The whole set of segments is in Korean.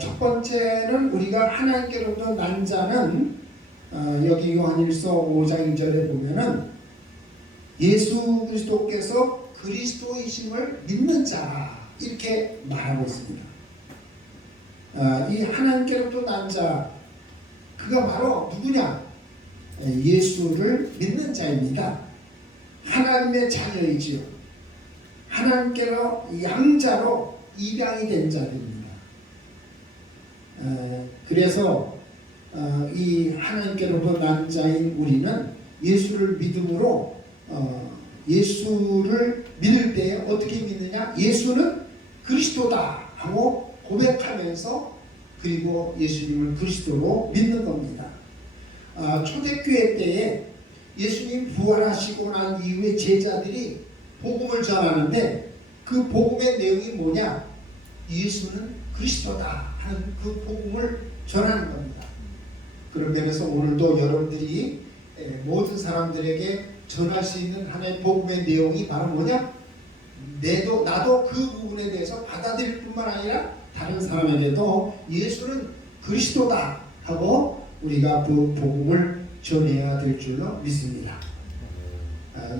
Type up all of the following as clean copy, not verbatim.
첫 번째는 우리가 하나님께로부터 난 자는 여기 요한일서 5장 2절에 보면은 예수 그리스도께서 그리스도이심을 믿는 자라 이렇게 말하고 있습니다. 이 하나님께로부터 난 자, 그가 바로 누구냐? 예수를 믿는 자입니다. 하나님의 자녀이지요. 하나님께로 양자로 입양이 된 자들입니다. 그래서 이 하나님께로부터 난 자인 우리는 예수를 믿음으로 예수를 믿을 때 어떻게 믿느냐? 예수는 그리스도다 하고 고백하면서 그리고 예수님을 그리스도로 믿는 겁니다. 초대교회 때에 예수님 부활하시고 난 이후에 제자들이 복음을 전하는데 그 복음의 내용이 뭐냐? 예수는 그리스도다 하는 그 복음을 전하는 겁니다. 그런 면에서 오늘도 여러분들이 모든 사람들에게 전할 수 있는 하나의 복음의 내용이 바로 뭐냐? 나도 그 부분에 대해서 받아들일 뿐만 아니라 다른 사람에게도 예수는 그리스도다 하고 우리가 그 복음을 전해야 될 줄로 믿습니다.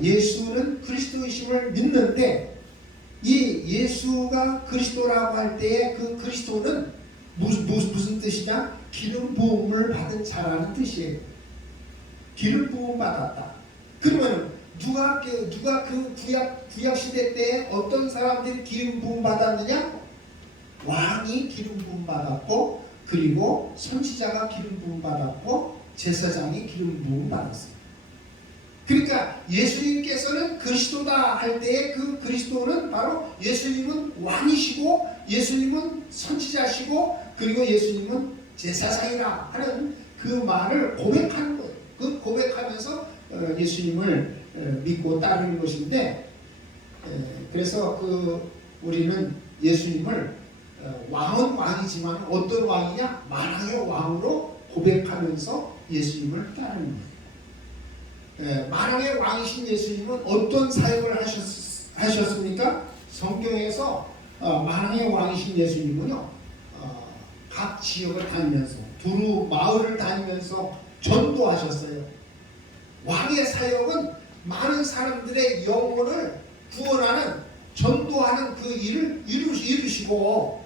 예수는 그리스도이심을 믿는데 이 예수가 그리스도라고 할 때의 그 그리스도는 무슨 뜻이냐? 기름 부음을 받은 자라는 뜻이에요. 기름 부음 받았다. 그러면 누가 그 구약 시대 때 어떤 사람들이 기름 부음 받았느냐? 왕이 기름 부음 받았고, 그리고 선지자가 기름 부음 받았고, 제사장이 기름 부음 받았어요. 그러니까 예수님께서는 그리스도다 할 때의 그 그리스도는 바로 예수님은 왕이시고, 예수님은 선지자시고, 그리고 예수님은 제사장이라 하는 그 말을 고백하는 거예요. 그 고백하면서 예수님을 믿고 따르는 것인데, 그래서 우리는 예수님을 왕은 왕이지만 어떤 왕이냐? 만왕의 왕으로 고백하면서 예수님을 따르는 거예요. 만왕의 왕이신 예수님은 어떤 사역을 하셨습니까? 성경에서 만왕의 왕이신 예수님은요, 각 지역을 다니면서 두루 마을을 다니면서 전도하셨어요. 왕의 사역은 많은 사람들의 영혼을 구원하는 전도하는 그 일을 이루시고,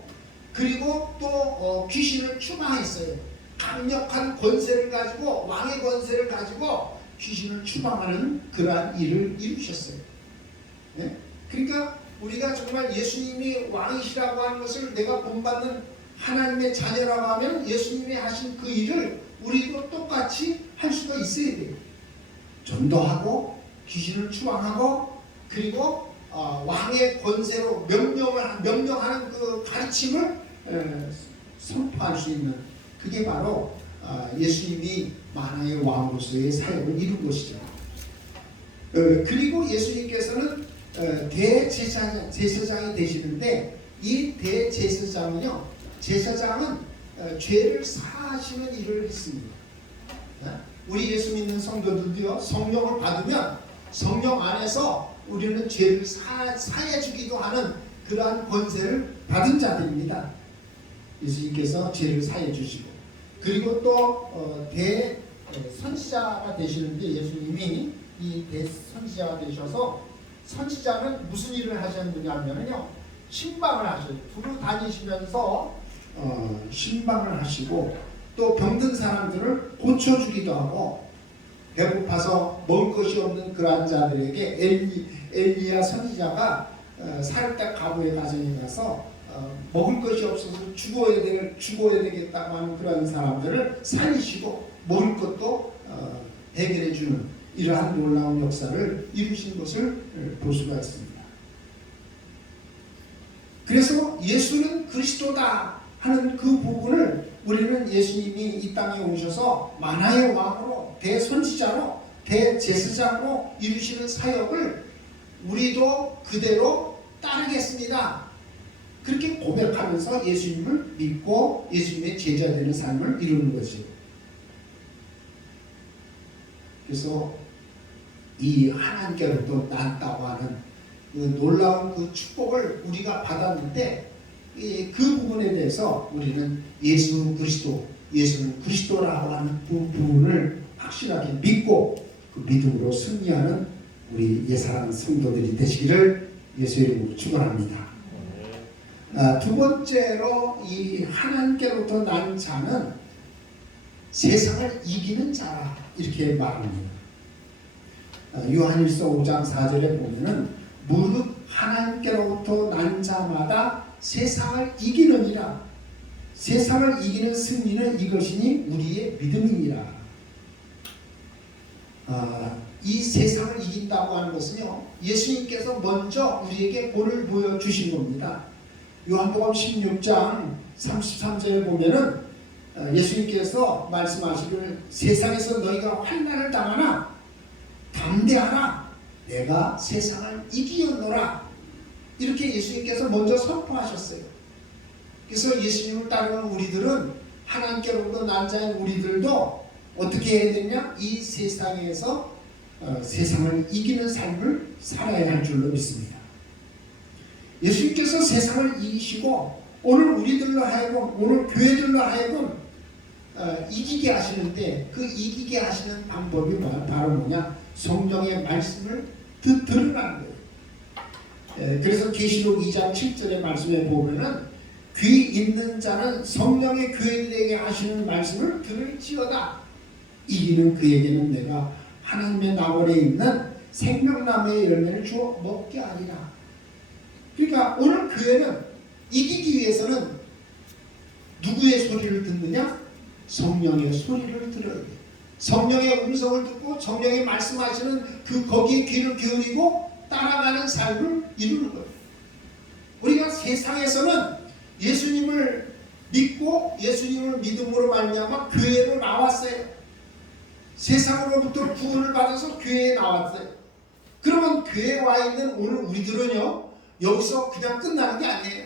그리고 또 귀신을 추방했어요. 강력한 권세를 가지고, 왕의 권세를 가지고 귀신을 추방하는 그러한 일을 이루셨어요. 네? 그러니까 우리가 정말 예수님이 왕이시라고 하는 것을 내가 본받는 하나님의 자녀라고 하면 예수님이 하신 그 일을 우리도 똑같이 할 수가 있어야 돼요. 전도하고 귀신을 추방하고, 그리고 왕의 권세로 명령하는 그 가르침을 선포할 수 있는, 그게 바로 예수님이 만왕의 왕으로서의 사역을 이룬 것이죠. 그리고 예수님께서는 대제사장이 되시는데, 이 대제사장은요, 제사장은 죄를 사하시는 일을 했습니다. 우리 예수 믿는 성도들도요, 성령을 받으면 성령 안에서 우리는 죄를 사해 주기도 하는 그러한 권세를 받은 자들입니다. 예수님께서 죄를 사해 주시고, 그리고 또 대선지자가 되시는데, 예수님이 이 대선지자가 되셔서, 선지자는 무슨 일을 하셨느냐 하면요, 신방을 하셔요. 두루 다니시면서 신방을 하시고, 또 병든 사람들을 고쳐주기도 하고, 배고파서 먹을 것이 없는 그러한 자들에게 엘리야 선지자가 사렙다 과부의 가정에 가서 먹을 것이 없어서 죽어야 되겠다고 하는 그런 사람들을 살리시고 먹을 것도 해결해 주는 이러한 놀라운 역사를 이루신 것을 볼 수가 있습니다. 그래서 예수는 그리스도다 하는 그 부분을 우리는 예수님이 이 땅에 오셔서 만왕의 왕으로, 대선지자로, 대제사장으로 이루시는 사역을 우리도 그대로 따르겠습니다. 그렇게 고백하면서 예수님을 믿고 예수님의 제자 되는 삶을 이루는 거죠. 그래서 이 하나님께로부터 났다고 하는 그 놀라운 그 축복을 우리가 받았는데, 그 부분에 대해서 우리는 예수는 그리스도라고 하는 부분을 확실하게 믿고 그 믿음으로 승리하는 우리 예사랑 성도들이 되시기를 예수의 이름으로 축원합니다. 두 번째로 이 하나님께로부터 난 자는 세상을 이기는 자라 이렇게 말합니다. 요한일서 5장 4절에 보면은 무릇 하나님께로부터 난 자마다 세상을 이기느니라. 세상을 이기는 승리는 이것이니 우리의 믿음이니라. 이 세상을 이긴다고 하는 것은요, 예수님께서 먼저 우리에게 본을 보여주신 겁니다. 요한복음 16장 33절에 보면은 예수님께서 말씀하시기를 세상에서 너희가 환난을 당하나 담대하라 내가 세상을 이기었노라 이렇게 예수님께서 먼저 선포하셨어요. 그래서 예수님을 따르는 우리들은 하나님께로부터 난 자인 우리들도 어떻게 해야 되냐? 이 세상에서 세상을 이기는 삶을 살아야 할 줄로 믿습니다. 예수님께서 세상을 이기시고 오늘 우리들로 하여금 오늘 교회들로 하여금 이기게 하시는데 그 이기게 하시는 방법이 바로 뭐냐? 성령의 말씀을 들으라는 거예요. 그래서 계시록 2장 7절의 말씀에 보면은 귀 있는 자는 성령의 교회들에게 하시는 말씀을 들을지어다. 이기는 그에게는 내가 하나님의 나원에 있는 생명나무의 열매를 주어 먹게 하리라. 그러니까 오늘 교회는 이기기 위해서는 누구의 소리를 듣느냐? 성령의 소리를 들어야 돼. 성령의 음성을 듣고 성령이 말씀하시는 거기에 귀를 기울이고 따라가는 삶을 이루는 거예요. 우리가 세상에서는 예수님을 믿고 예수님을 믿음으로 말미암아 교회로 나왔어요. 세상으로부터 구원을 받아서 교회에 나왔어요. 그러면 교회에 와 있는 오늘 우리들은요, 여기서 그냥 끝나는 게 아니에요.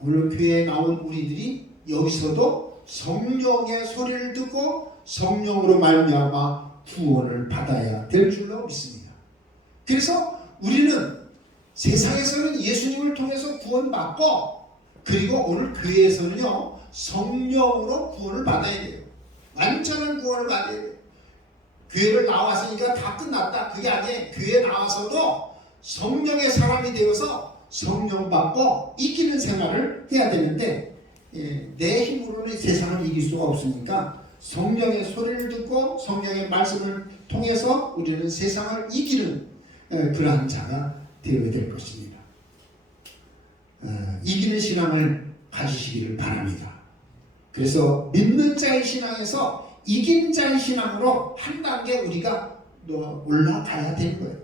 오늘 교회에 나온 우리들이 여기서도 성령의 소리를 듣고 성령으로 말미암아 구원을 받아야 될 줄로 믿습니다. 그래서 우리는 세상에서는 예수님을 통해서 구원받고 그리고 오늘 교회에서는요 성령으로 구원을 받아야 돼요. 완전한 구원을 받아야 돼요. 교회를 나왔으니까 다 끝났다 그게 아니에요. 교회에 나와서도 성령의 사람이 되어서 성령 받고 이기는 생활을 해야 되는데 내 힘으로는 세상을 이길 수가 없으니까 성령의 소리를 듣고 성령의 말씀을 통해서 우리는 세상을 이기는 그러한 자가 되어야 될 것입니다. 이기는 신앙을 가지시기를 바랍니다. 그래서 믿는 자의 신앙에서 이긴 자의 신앙으로 한 단계 우리가 올라가야 되는 거예요.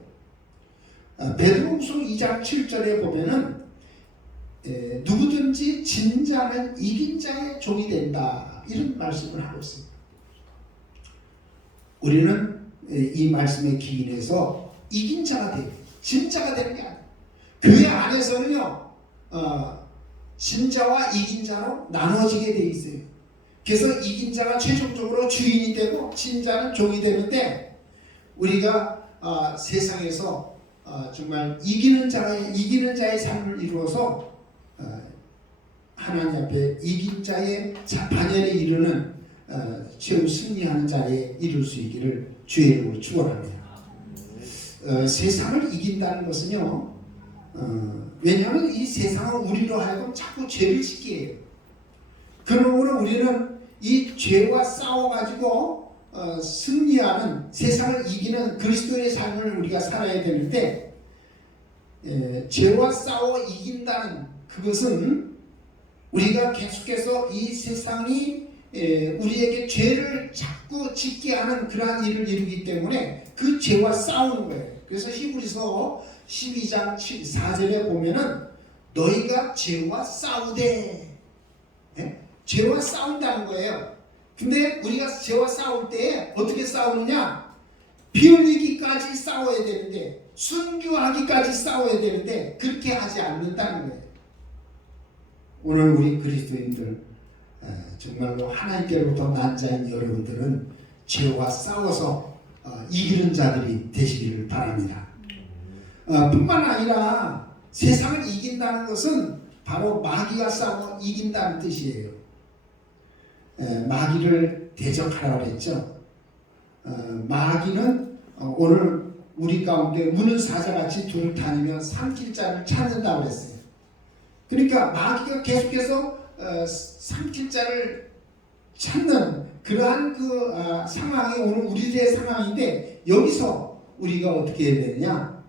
베드로후서 2장 7절에 보면은 누구든지 진 자는 이긴 자의 종이 된다 이런 말씀을 하고 있습니다. 우리는 이 말씀에 기인해서 이긴 자가 돼요. 진 자가 되는 게 아니에요. 교회 안에서는요 진 자와 이긴 자로 나눠지게 돼 있어요. 그래서 이긴 자가 최종적으로 주인이 되고 진 자는 종이 되는데 우리가 세상에서 정말 이기는 자의 삶을 이루어서 하나님 앞에 이긴 자의 반열에 이르는 최후 승리하는 자리에 이룰 수 있기를 주의 이름으로 축원합니다. 세상을 이긴다는 것은요 왜냐하면 이 세상은 우리로 하여금 자꾸 죄를 짓게 해요. 그러므로 우리는 이 죄와 싸워가지고 승리하는 세상을 이기는 그리스도의 삶을 우리가 살아야 되는데 죄와 싸워 이긴다는 그것은 우리가 계속해서 이 세상이 우리에게 죄를 자꾸 짓게 하는 그러한 일을 이루기 때문에 그 죄와 싸우는 거예요. 그래서 히브리서 12장 4절에 보면은 너희가 죄와 싸우되 죄와 싸운다는 거예요. 근데 우리가 죄와 싸울 때 어떻게 싸우느냐? 피 흘리기까지 싸워야 되는데 순교하기까지 싸워야 되는데 그렇게 하지 않는다는 거예요. 오늘 우리 그리스도인들 정말로 하나님께로부터 난 자인 여러분들은 죄와 싸워서 이기는 자들이 되시기를 바랍니다. 뿐만 아니라 세상을 이긴다는 것은 바로 마귀와 싸워 이긴다는 뜻이에요. 마귀를 대적하라고 했죠. 마귀는 오늘 우리 가운데 우는 사자같이 둘 다니며 삼킬 자를 찾는다고 그랬어요. 그러니까 마귀가 계속해서 삼킬 자를 찾는 그러한 상황이 오늘 우리들의 상황인데, 여기서 우리가 어떻게 해야 되느냐?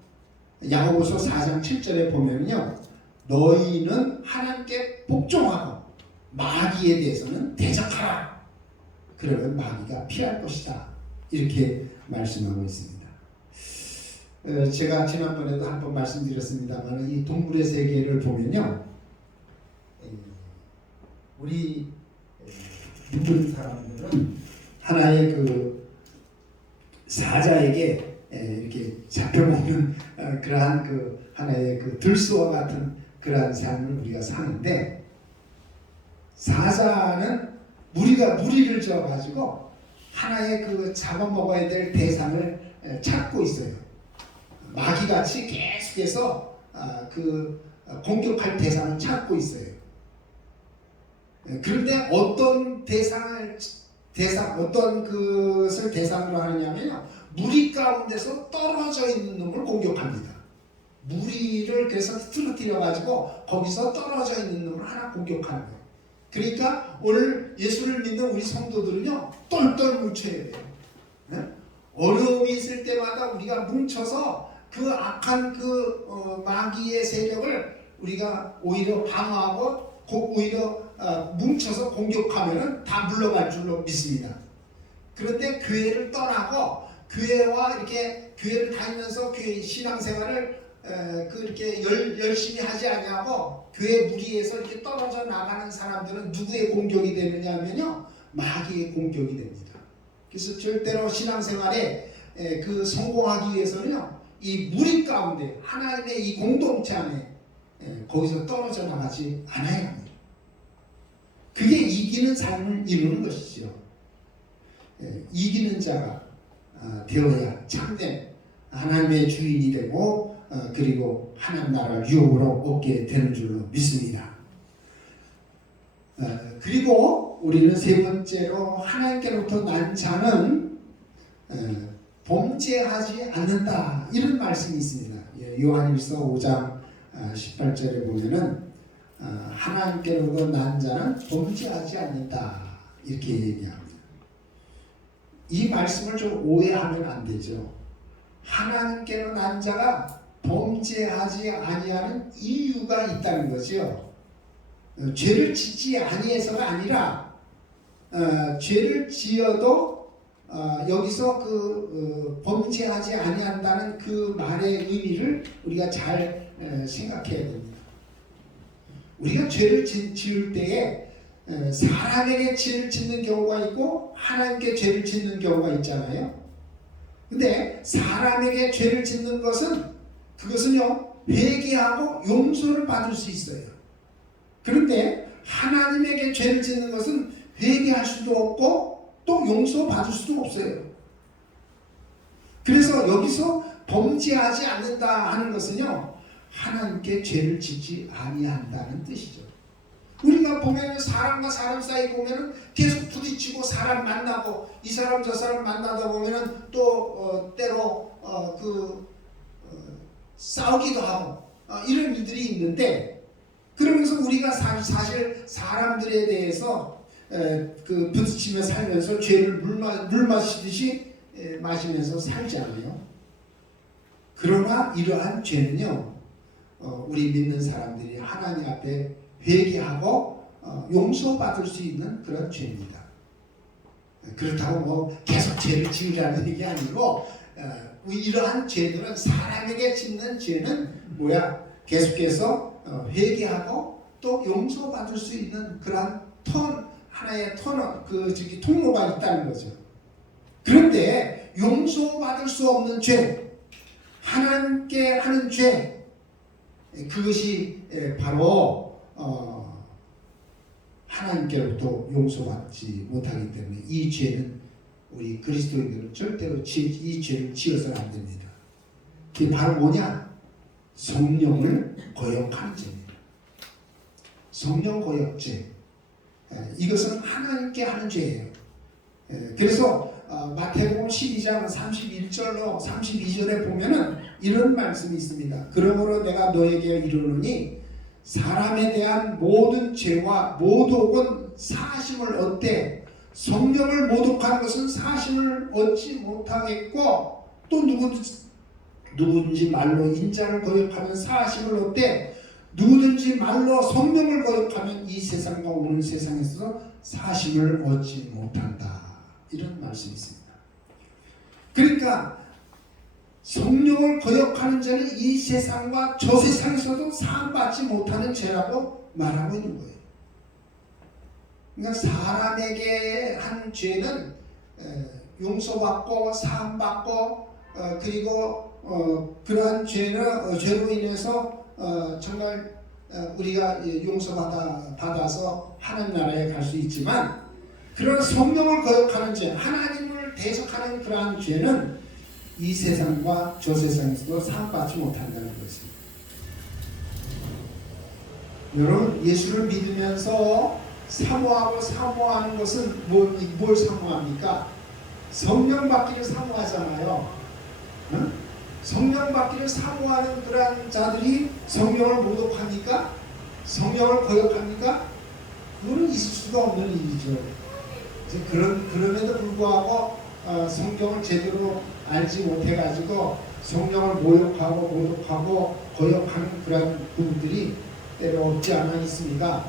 야고보서 4장 7절에 보면요, 너희는 하나님께 복종하고 마귀에 대해서는 대적하라. 그러면 마귀가 피할 것이다. 이렇게 말씀하고 있습니다. 제가 지난번에도 한번 말씀드렸습니다만, 이 동물의 세계를 보면요, 우리 믿는 사람들은 하나의 사자에게 이렇게 잡혀먹는 그러한 하나의 들소와 같은 그러한 삶을 우리가 사는데, 사자는 무리를 지어가지고 하나의 잡아먹어야 될 대상을 찾고 있어요. 마귀같이 계속해서 공격할 대상을 찾고 있어요. 그런데 어떤 것을 대상으로 하느냐면요, 무리 가운데서 떨어져 있는 놈을 공격합니다. 무리를 그래서 틀어뜨려 가지고 거기서 떨어져 있는 놈을 하나 공격하는 거예요. 그러니까 오늘 예수를 믿는 우리 성도들은요, 똘똘 뭉쳐야 돼요. 네? 어려움이 있을 때마다 우리가 뭉쳐서 그 악한 마귀의 세력을 우리가 오히려 방어하고 오히려 뭉쳐서 공격하면은 다 물러갈 줄로 믿습니다. 그런데 교회를 떠나고 교회와 이렇게 교회를 다니면서 교회 신앙생활을 이렇게 열심히 하지 않냐고 교회 무리에서 이렇게 떨어져 나가는 사람들은 누구의 공격이 되느냐면요, 마귀의 공격이 됩니다. 그래서 절대로 신앙생활에 성공하기 위해서는요, 이 무리 가운데 하나님의 이 공동체 안에 거기서 떨어져 나가지 않아야 합니다. 그게 이기는 삶을 이루는 것이죠. 이기는 자가 되어야 참된 하나님의 주인이 되고 그리고 하나님 나라를 유업으로 얻게 되는 줄로 믿습니다. 그리고 우리는 세 번째로 하나님께로부터 난 자는 범죄하지 않는다, 이런 말씀이 있습니다. 요한일서 5장 18절에 보면은 하나님께로부터 난 자는 범죄하지 않는다, 이렇게 얘기합니다. 이 말씀을 좀 오해하면 안 되죠. 하나님께로 난 자가 범죄하지 아니하는 이유가 있다는 거죠. 죄를 짓지 아니해서가 아니라 죄를 지어도 여기서 범죄하지 아니한다는 그 말의 의미를 우리가 잘 생각해야 됩니다. 우리가 죄를 지을 때에 사람에게 죄를 짓는 경우가 있고 하나님께 죄를 짓는 경우가 있잖아요. 근데 사람에게 죄를 짓는 그것은요, 회개하고 용서를 받을 수 있어요. 그런데 하나님에게 죄를 짓는 것은 회개할 수도 없고 또 용서받을 수도 없어요. 그래서 여기서 범죄하지 않는다 하는 것은요, 하나님께 죄를 짓지 아니한다는 뜻이죠. 우리가 보면 사람과 사람 사이 보면은 계속 부딪히고 사람 만나고 이 사람 저 사람 만나다 보면은 또 때로 싸우기도 하고 이런 일들이 있는데, 그러면서 우리가 사실 사람들에 대해서 부딪히며 살면서 죄를 물 마시듯이 마시면서 살지 않아요. 그러나 이러한 죄는요, 우리 믿는 사람들이 하나님 앞에 회개하고 용서받을 수 있는 그런 죄입니다. 그렇다고 계속 죄를 지으라는 얘기 아니고, 이러한 죄들은 사람에게 짓는 죄는 계속해서 회개하고 또 용서받을 수 있는 그러한 하나의 통로가 있다는 거죠. 그런데 용서받을 수 없는 죄, 하나님께 하는 죄, 그것이 바로 하나님께로부터 용서받지 못하기 때문에 이 죄는 우리 그리스도인들은 절대로 이 죄를 지어서는 안 됩니다. 그게 바로 뭐냐? 성령을 거역하는 죄입니다. 성령 거역죄. 이것은 하나님께 하는 죄예요. 그래서 마태복음 12장 31절로 32절에 보면은 이런 말씀이 있습니다. 그러므로 내가 너에게 이르노니 사람에 대한 모든 죄와 모독은 사심을 얻되 성령을 모독하는 것은 사심을 얻지 못하겠고 또 누구든지 말로 인자를 거역하면 사심을 얻되 누구든지 말로 성령을 거역하면 이 세상과 오는 세상에서 사심을 얻지 못한다. 이런 말씀이 있습니다. 그러니까 성령을 거역하는 죄는 이 세상과 저 세상에서도 사함받지 못하는 죄라고 말하고 있는 거예요. 그러니까 사람에게 한 죄는 용서받고 사함받고 그리고 그러한 죄로 인해서 정말 우리가 용서받아서 하나님 나라에 갈 수 있지만 그런 성령을 거역하는 죄, 하나님을 대적하는 그러한 죄는 이 세상과 저 세상에서도 사함받지 못한다는 것입니다. 여러분, 예수를 믿으면서 사모하는 것은 뭘 사모합니까? 성령 받기를 사모하잖아요. 응? 성령 받기를 사모하는 그러한 자들이 성령을 모독합니까? 성령을 거역합니까? 그거는 있을 수가 없는 일이죠. 그럼에도 불구하고 성경을 제대로 알지 못해가지고 성령을 모욕하고 모독하고 거역하는 그런 부분들이 때로 없지 않아 있습니다.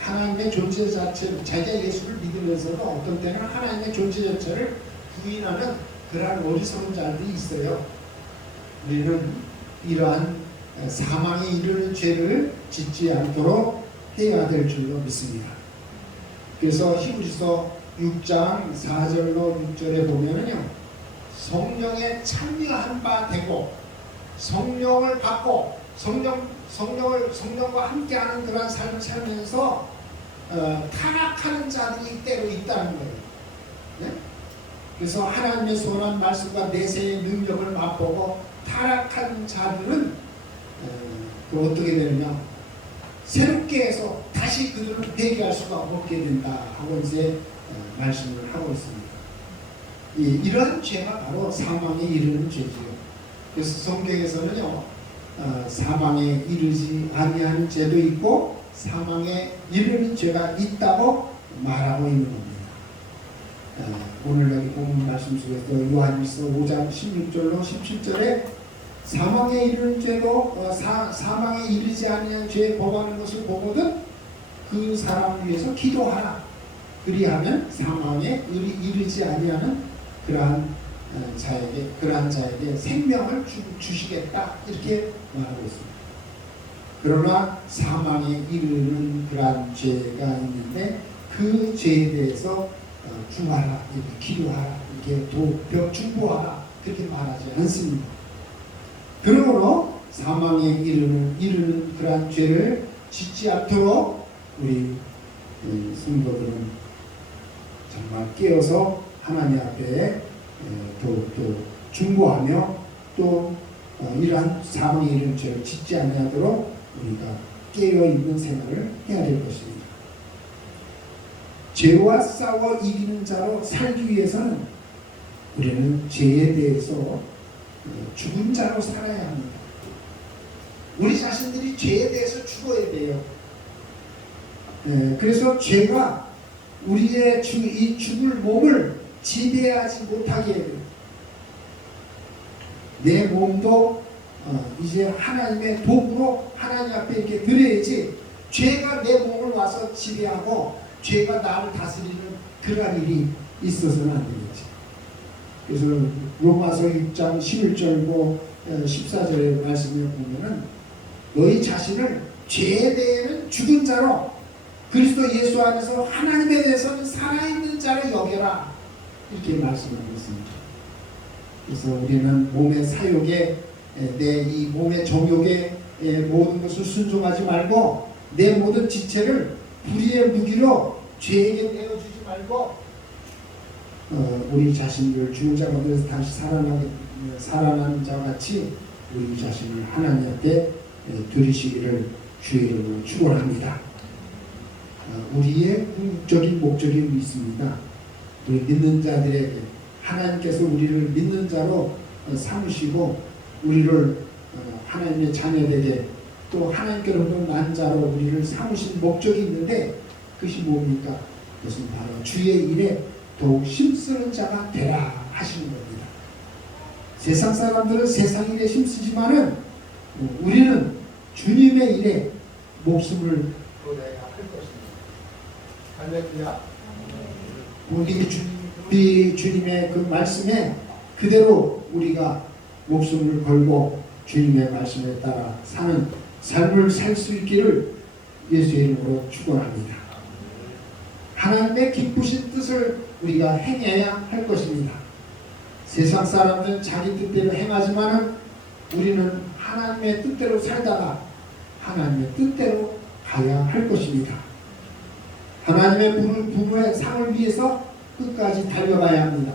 하나님의 존재 자체를 자기가 예수를 믿으면서도 어떤 때는 하나님의 존재 자체를 부인하는 그러한 어리석은 자들이 있어요. 우리는 이러한 사망에 이르는 죄를 짓지 않도록 해야 될 줄로 믿습니다. 그래서 히브리서 6장 4절로 6절에 보면은요, 성령에 참여한 바 되고 성령을 받고 성령과 함께하는 그런 삶을 살면서 타락하는 자들이 때로 있다는 거예요. 네? 그래서 하나님의 선한 말씀과 내세의 능력을 맛보고 타락한 자들은 어떻게 되느냐, 새롭게 해서 다시 그들을 회개할 수가 없게 된다 하고 이제 말씀을 하고 있습니다. 이러한 죄가 바로 사망에 이르는 죄지요. 그래서 성경에서는요, 사망에 이르지 아니하는 죄도 있고 사망에 이르는 죄가 있다고 말하고 있는 겁니다. 오늘 여기 본 말씀 속에서 요한일서 5장 16절로 17절에 사망에 이르는 죄도 사망에 이르지 아니한 죄에 범하는 것을 보거든 그 사람을 위해서 기도하라. 그리하면 사망에 이르지 아니하는 그러한 자에게 생명을 주시겠다. 이렇게 말하고 있습니다. 그러나 사망에 이르는 그러한 죄가 있는데 그 죄에 대해서 주하라, 이렇게 기도하라, 이렇게 중보하라, 그렇게 말하지 않습니다. 그러므로 사망에 이르는 그러한 죄를 짓지 않도록 우리 성도들은 정말 깨어서 하나님 앞에 또 중보하며 또 이러한 사망에 이르는 죄를 짓지 아니하도록 우리가 깨어있는 생활을 해야 될 것입니다. 죄와 싸워 이기는 자로 살기 위해서는 우리는 죄에 대해서 죽은 자로 살아야 합니다. 우리 자신들이 죄에 대해서 죽어야 돼요. 그래서 죄가 우리의 이 죽을 몸을 지배하지 못하게 해요. 내 몸도 이제 하나님의 도구로 하나님 앞에 이렇게 드려야지 죄가 내 몸을 와서 지배하고 죄가 나를 다스리는 그러한 일이 있어서는 안 되겠지. 그래서 로마서 6장 11절고 14절의 말씀을 보면은 너희 자신을 죄에 대해는 죽은 자로 그리스도 예수 안에서 하나님에 대해서는 살아있는 자로 여겨라. 이렇게 말씀하고 있습니다. 그래서 우리는 몸의 사욕에 내 이 몸의 정욕에 모든 것을 순종하지 말고 내 모든 지체를 불의의 무기로 죄에게 내어주지 말고 우리 자신을 죽은 자 가운데서 다시 살아난 자 같이 우리 자신을 하나님 앞에 드리시기를 주의 이름으로 축원합니다. 우리의 궁극적인 목적이 있습니다. 우리 믿는 자들에게 하나님께서 우리를 믿는 자로 삼으시고 우리를 하나님의 자녀되게 또 하나님께로부터 난 자로 우리를 삼으신 목적이 있는데 그것이 뭡니까? 그것은 바로 주의 일에 더욱 힘쓰는 자가 되라 하시는 겁니다. 세상 사람들은 세상 일에 힘쓰지만은 우리는 주님의 일에 목숨을 걸어야 할 것입니다. 할렐루야. 우리 주님의 그 말씀에 그대로 우리가 목숨을 걸고 주님의 말씀에 따라 사는 삶을 살 수 있기를 예수의 이름으로 축원합니다. 하나님의 기쁘신 뜻을 우리가 행해야 할 것입니다. 세상 사람들은 자기 뜻대로 행하지만은 우리는 하나님의 뜻대로 살다가 하나님의 뜻대로 가야 할 것입니다. 하나님의 부모의 상을 위해서 끝까지 달려가야 합니다.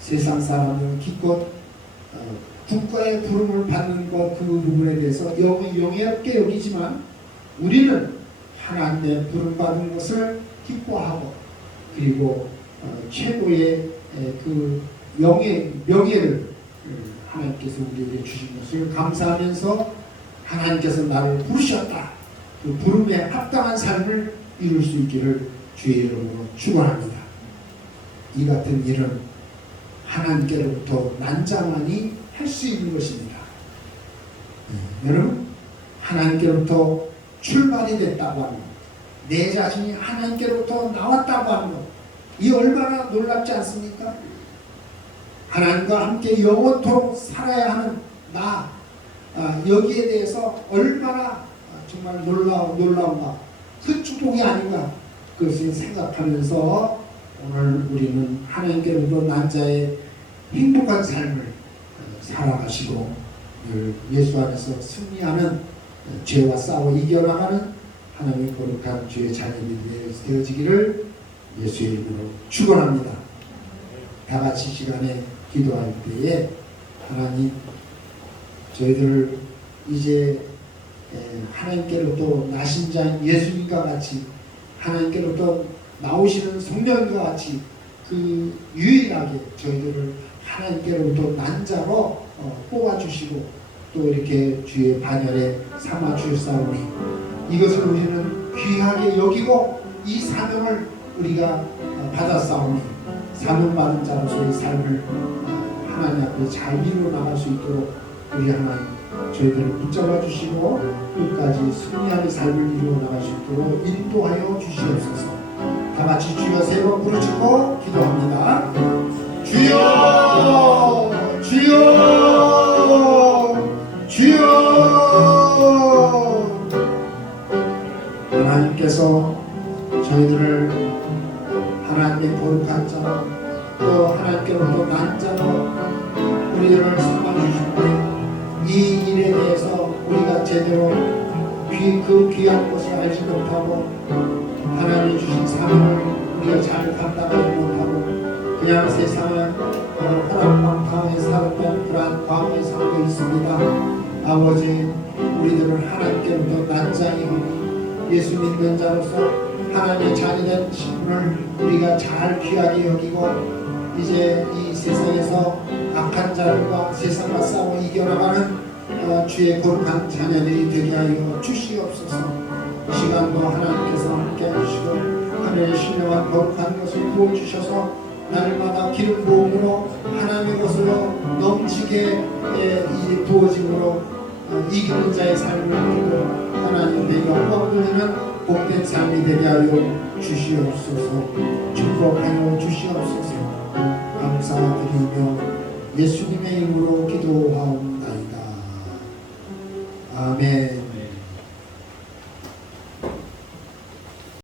세상 사람들은 기껏 국가의 부름을 받는 것 그 부분에 대해서 영예롭게 여기지만 우리는 하나님의 부름받은 것을 기뻐하고 그리고 최고의 그 명예를 하나님께서 우리에게 주신 것을 감사하면서 하나님께서 나를 부르셨다. 그 부름에 합당한 삶을 이룰 수 있기를 주의 이름으로 축원합니다. 이 같은 일은 하나님께로부터 난 자만이 할 수 있는 것입니다. 여러분, 하나님께로부터 출발이 됐다고 하는 것, 내 자신이 하나님께로부터 나왔다고 하는 것, 이 얼마나 놀랍지 않습니까? 하나님과 함께 영원토록 살아야 하는 나, 여기에 대해서 얼마나 정말 놀라운가, 그 축복이 아닌가, 그것을 생각하면서 오늘 우리는 하나님께로부터 난 자의 행복한 삶을 살아가시고 예수 안에서 승리하는 죄와 싸워 이겨나가는 하나님의 거룩한 주의 자녀들이 되어지기를 예수의 이름으로 축원합니다. 다 같이 시간에 기도할 때에 하나님 저희들 이제 하나님께로부터 나신 자 예수님과 같이 하나님께로부터 나오시는 성령과 같이 그 유일하게 저희들을 하나님께로부터 난 자로 뽑아주시고 또 이렇게 주의 반열에 삼아주셨사오니 이것을 우리는 귀하게 여기고 이 사명을 우리가 받았사오니 사명받은 자로서의 삶을 하나님 앞에 잘 이루어 나갈 수 있도록 우리 하나님 저희들을 붙잡아 주시고 끝까지 승리하는 삶을 이루어 나갈 수 있도록 인도하여 주시옵소서. 다 같이 주여 세 번 부르짖고 기도합니다. 주여 주여 주여. 하나님께서 저희들을 하나님의 거룩한 자로 또 하나님께로부터 난 자로 우리를 삼아주시는데 이 일에 대해서 우리가 제대로 그 귀한 것을 알지 못하고 하나님이 주신 사명을 우리가 잘 감당하지 못하고 그냥 세상은 허락방탕에 살았던 그러한 과거에 살고 있습니다. 아버지 우리들은 하나님께로부터 난 자이오니 예수 믿는 자로서 하나님의 자녀된 신분을 우리가 잘 귀하게 여기고 이제 이 세상에서 악한 자들과 세상과 싸워 이겨나가는 주의 거룩한 자녀들이 되게 하여 주시옵소서. 이 시간도 하나님께서 함께 해주시고 하늘의 신령한 거룩한 것을 부어주셔서 날마다 기름 부음으로 하나님의 것으로 넘치게 부어짐으로 이기는 자의 삶을 누리고 하나님의 영광을 돌리는 복된 삶이 되게 하여 주시옵소서. 축복하여 주시옵소서. 감사드리며 예수님의 이름으로 기도하옵나이다. 아멘.